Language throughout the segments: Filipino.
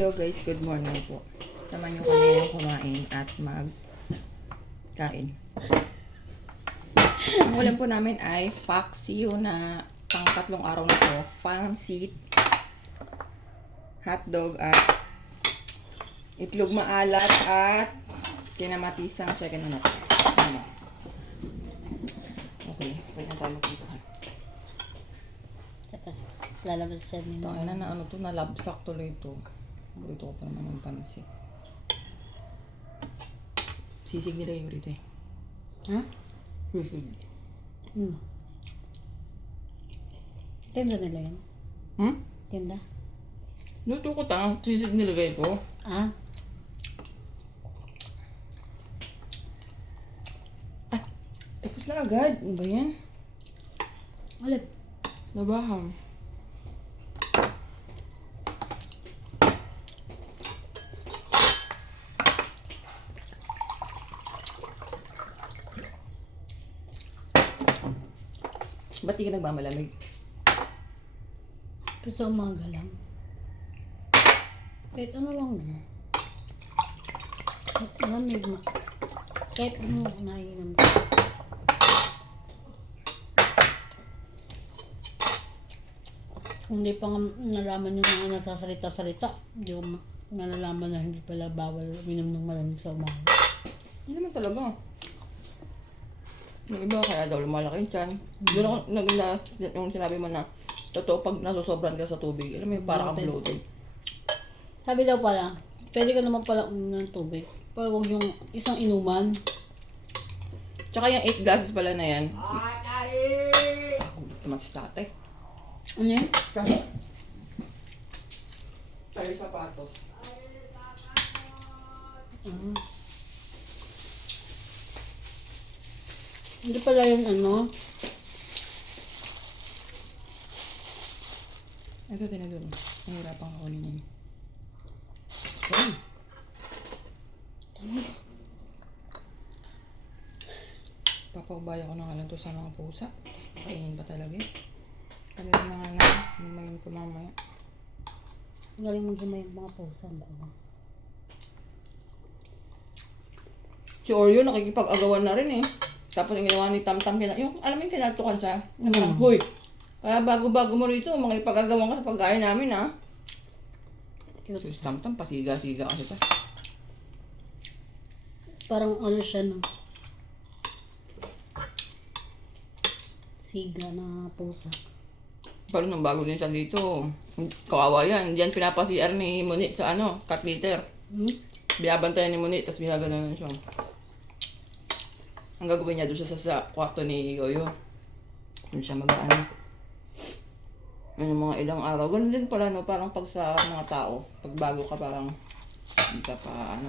Hello guys, good morning po. Samahan niyo kami ng kumain at magkain. Ang ulam po namin ay paksiw na pang 3 araw na po. Fancy hotdog at itlog maalat at kinamatisang chicken manok. Okay, pwede na tayo magpitahan. Tapos lalabas siya niyo. Ito, ayun na ano to, nalabsak tuloy ito. Burito ko pa naman ng pansit. Sisig nila yung rito eh. Ha? Sisig. Tinda nila yun? Tinda? Luto ko tang, sisig nilagay ko. Ah? Tapos na agad. Ano ba yan? Alip. Nabaham. Ba't di ka nagmamalamig? Pero sa umaga lang. Kahit ano lang na. Kahit lamig na. Kahit ano naiinom ko. Kung hindi pa nga nalaman yung mga nagsasalita-salita, hindi ko nalalaman na hindi pala bawal uminom ng malamig sa umaga. Hindi naman talaga. Yung iba kaya daw lumalaki yung tiyan. Doon ako naglas yung sinabi mo na totoo pag nasusobran ka sa tubig. Alam mo yung parang kang bloated. Sabi daw pala, pwede ka naman pala uminom ng tubig. Pero huwag yung isang inuman. Tsaka yung 8 glasses pala na yan. Gulat naman si tatay. Ano yun? Kaya sapatos. Hindi pala yung ano. Ito tinadun. Nahirapan ako kunin yan. Dami. Papaubaya ko na nga lang to sa mga pusa. Kainin pa talaga eh. Kanina na nga na. Lumayin ko mamaya. Galing mo gumay yung mga pusa. Ba? Si Oreo nakikipag-agawan na rin eh. Tapos yung ginawa ni Tamtam, yung alam mo yung kinatukan siya. Huy! Kaya bago-bago mo rito, mga ipag-agawan ka sa pagkain namin ha. So si Tamtam, pasiga-siga kasi pa. Parang ano siya no. Siga na pusa. Pero nung bago din siya dito, kawawa yan. Diyan pinapa-CR ni Monique sa cat litter. Binabantayan ni Monique, tapos binagano'n siya. Ang gagawin niya doon siya sa kwarto ni Yoyo. Doon siya mag-ano. Yung mga ilang araw. Ganun din pala, no? Parang pag sa mga tao, pag bago ka parang hindi ka pa,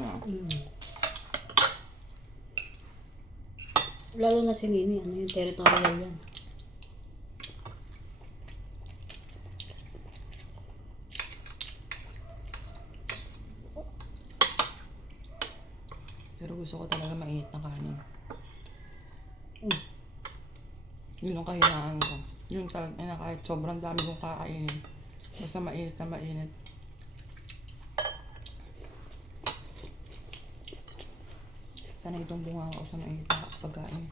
Lalo na si Nini, ano yung territorial yan. Pero gusto ko talaga mainit na kanin. Yun ang kahinaan ko. Yun talaga na kahit sobrang dami kong kakainin. Basta mainit na mainit. Sana itong bunga ko sa mainit na pagkain.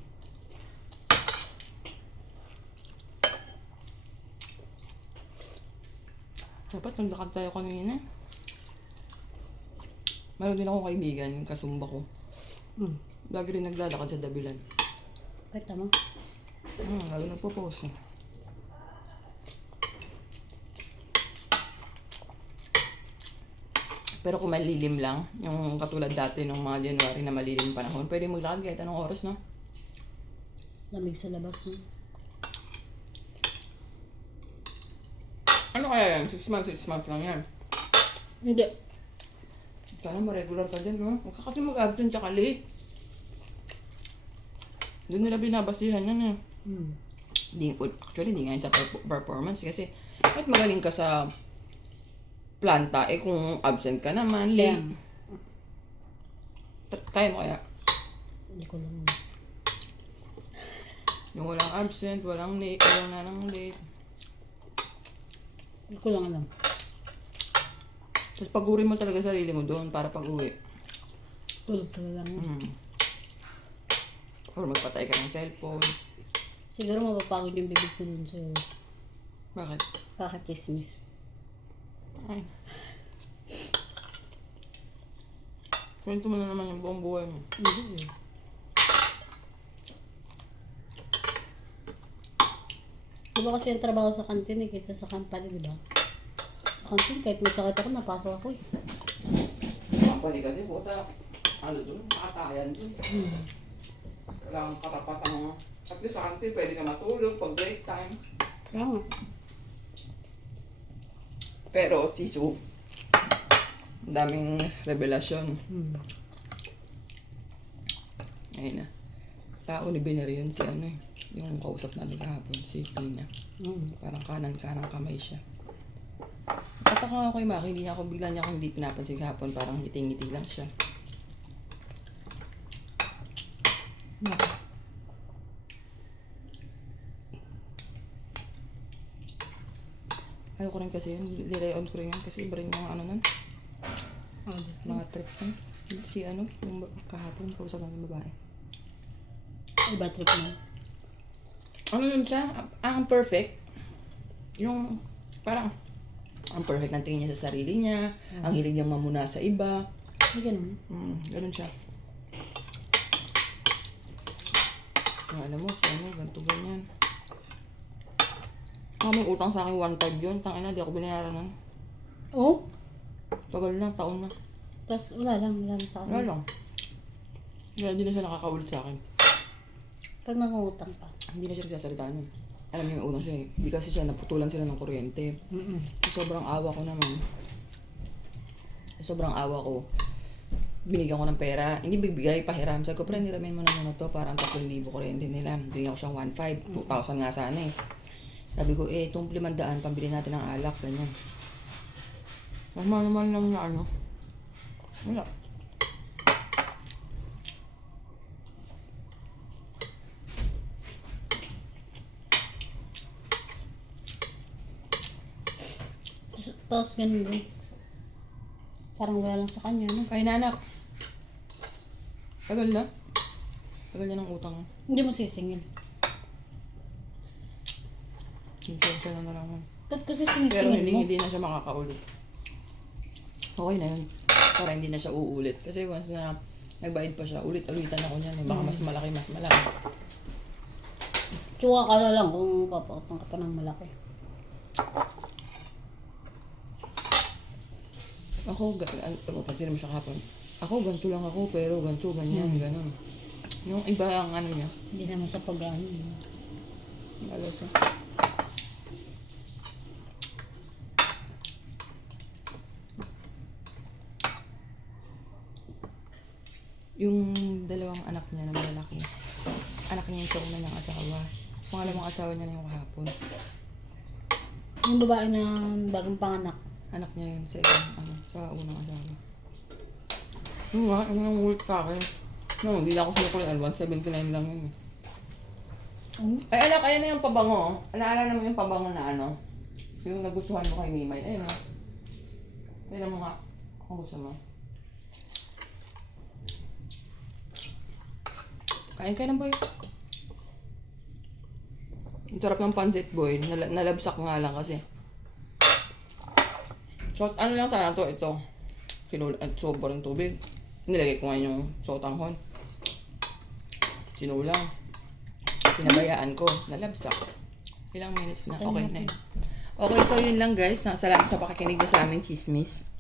Dapat naglakad tayo kanina. Meron din akong kaibigan, kasumba ko. Lagi rin naglalakad sa dabilan. Kahit tama. Lagi nagpo-post eh. Pero kung malilim lang, yung katulad dati nung mga January na malilim panahon, pwede maglakad kahit anong oras, no? Lamig sa labas no. Ano kaya yan? 6 months lang yan. Hindi. Sana ma-regular ka dyan, no? Huwag ka kasi mag-absent tsaka late. Doon nila binabasihan yan, eh. Actually, hindi nga yun sa performance kasi kahit magaling ka sa planta, kung absent ka naman, late. Kaya mo kaya? Hindi ko lang. Yung walang absent, walang late, walang nanang late. Hindi ko lang alam. Tapos pagurin mo talaga sarili mo doon para pag-uwi. Tulog ka na lang. Or magpatay ka ng cellphone. Siguro mapapagod yung bibig ko dun sa'yo. Bakit? Bakit chismis? Ay. Kwento mo na naman yung buong buhay mo. Hindi eh. Diba kasi yung trabaho sa kantin eh, kaysa sa company, diba? Sa kantin, kahit may sakit ako, napasok ako eh. Company kasi, puta. Ano doon? Nakatayan doon. Kailangan katapatan mo. At least sa kantin, pwede ka matulog pag break time. Kaya nga. Pero si Sue, ang daming revelasyon. Ayun na. Tao ni Binary yun si ano eh. Yung kausap natin kahapon, si Tina. Parang kanan-kanang kamay siya. Pataka ako kay Maki, hindi niya ako bigla niya akong hindi pinapansin kahapon. Parang ngiti-ngiti lang siya. Ayoko rin kasi yun. Nilay on ko rin yun kasi iba rin yung ano nun. Mga trip yun. Si ano, yung kahapon kausap natin babae. Iba trip na. Ano yun siya? Ang perfect. Yung parang ang perfect ng tingin niya sa sarili niya. Ang hilig niyang mamuna sa iba. Ay, ganun. Ganun siya. Alam mo, si ano, ganito ganyan. May utang sa akin 1.5 yun. Tangina, di ako binayaran nun. Oh? Tagal na, taon na. Tapos wala lang sa akin. Wala lang. Kaya hindi na siya nakakaulit sa akin. Pag nangungutang pa. Hindi na siya nagsasalita nun. Alam niyo yung unang siya eh. Hindi kasi siya naputulan sila ng kuryente. Sobrang awa ko naman. Sobrang awa ko. Binigyan ko ng pera. Hindi bibigay, pahiram. Sabi ko, pre, niramin mo na muna to. Parang 3,000 kuryente nila. Binigyan ko siyang 1.5. 2,000 nga sana eh. Sabi ko, itong 500, pambili natin ng alak. Ganyan. Naman lang na ano. Wala. Tapos ganun din. Parang wala lang sa kanya, no? Kaya na anak. Tagal na. Tagal niya ng utang. Hindi mo sisingil. Siya na lang. Ba't kasi Pero sinisingil mo? hindi na siya makakaulit. Okay na yun. Para hindi na siya uulit. Kasi once na nagbayad pa siya, ulit-ulitan ako niyan. Baka mas malaki, mas malaki. Tsuka ka na lang kung papautang ka pa ng malaki. Ako, pansin mo siya kahapon. Ako, ganito lang ako, pero ganito, ganyan, ganun. Yung iba ang ano niya. Hindi naman sa pag-ano. Alas ah. Yung dalawang anak niya na malalaki. Anak niya yung sa una niyang asawa. Pangalawang asawa niya na yung kahapon. Yung babae na bagong panganak. Anak niya yun sa unang asawa. Yung nga, yung nang ulit sa akin. No, hindi na ako sinukulian. 179 lang yun. Ay anak, ayan na yung pabango. Naalala mo yung pabango na ano? Yung nagustuhan mo kay Mimay. Ayun o. Tignan mo nga. Kung gusto mo. Kain ka na boy. Ang sarap ng pancit boy. Nalabsak nga lang kasi. So, ano lang sana to, ito. At sobrang tubig. Nilagay ko nga yung sotanghon. Sinulang. Pinabayaan ko. Nalabsak. Ilang minutes na. Okay na yun. Okay, so yun lang guys. Salamat sa pakikinig nyo sa aming chismis.